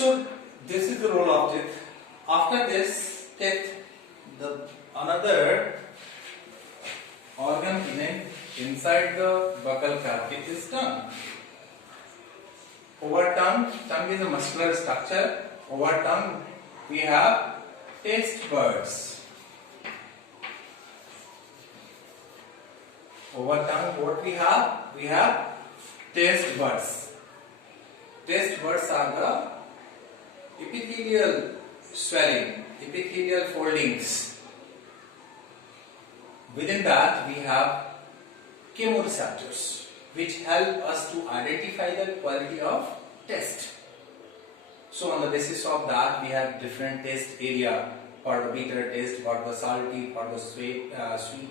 So this is the role of teeth. After this teeth, the another organ present inside the buccal cavity is tongue. Over tongue is a muscular structure. Over tongue we have taste buds. Over tongue what we have? We have taste buds. Taste buds are the epithelial swelling, epithelial foldings. Within that we have chemoreceptors, which help us to identify the quality of taste. So on the basis of that we have different taste area, for the bitter taste, for the salty, for the sweet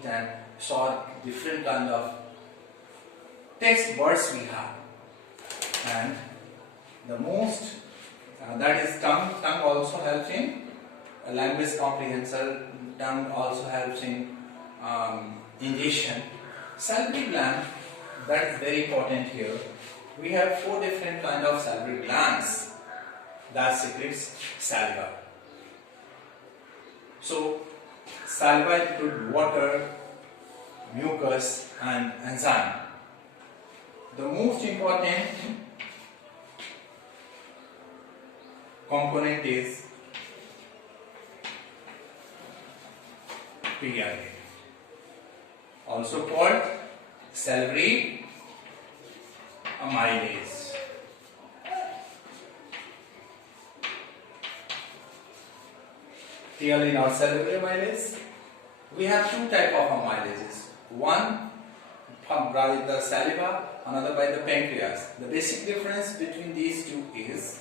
and sour, different kind of taste buds we have. And the most that is tongue. Tongue also helps in language comprehension. Tongue also helps in ingestion. Salivary gland, that is very important here. We have 4 different kind of salivary glands that secretes saliva. So saliva include water, mucus and enzyme. The most important component is PRA, also called salivary amylase. Here in our salivary amylase, we have 2 types of amylases. One by the saliva, another by the pancreas. The basic difference between these two is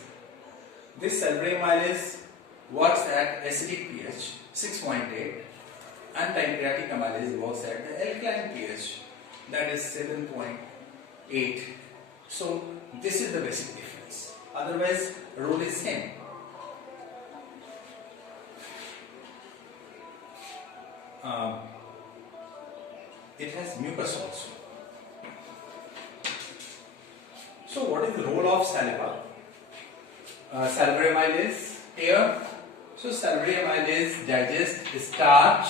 this salivary amylase works at acidic pH 6.8 and pancreatic amylase works at the alkaline pH, that is 7.8. So this is the basic difference. Otherwise, role is same. It has mucus also. So what is the role of saliva? Salivary amylase here. So salivary amylase digests starch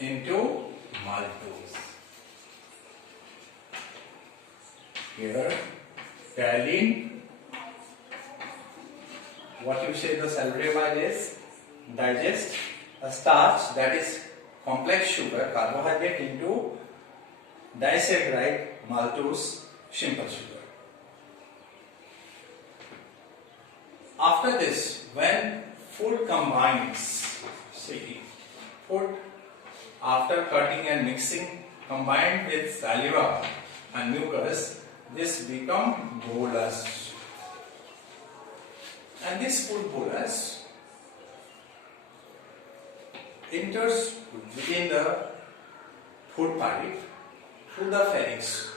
into maltose. Here valine, what you say, the salivary amylase digest a starch, that is complex sugar, carbohydrate, into disaccharide, maltose, simple sugar. After this, when food combines, see, food after cutting and mixing combined with saliva and mucus, this become bolus. And this food bolus enters within the food pipe through the pharynx.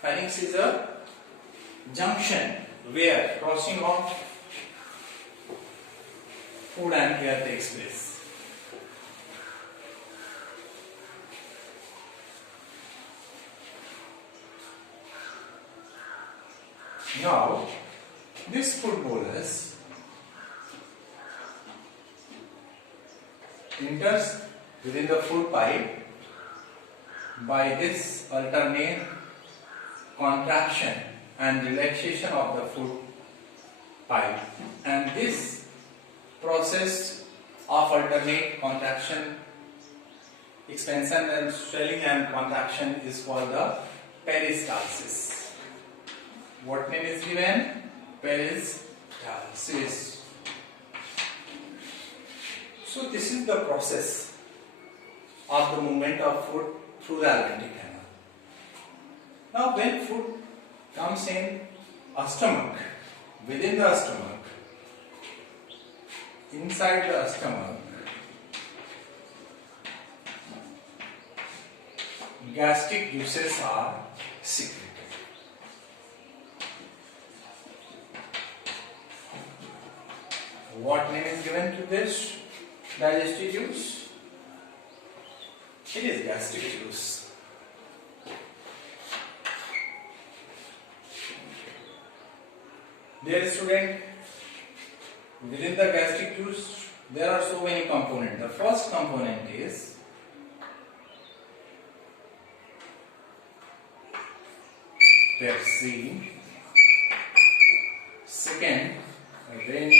Pharynx is a junction where crossing of food and air takes place. Now, this food bolus enters within the food pipe by this alternate contraction and relaxation of the food pipe, and this process of alternate contraction, expansion and swelling and contraction is called the peristalsis. What name is given? Peristalsis. So this is the process of the movement of food through the alimentary canal. Now when food comes in a stomach, within the stomach, inside the stomach, gastric juices are secreted. What name is given to this digestive juice? It is gastric juice. Dear student, within the gastric juice there are so many components. The first component is pepsin. Second, rennet.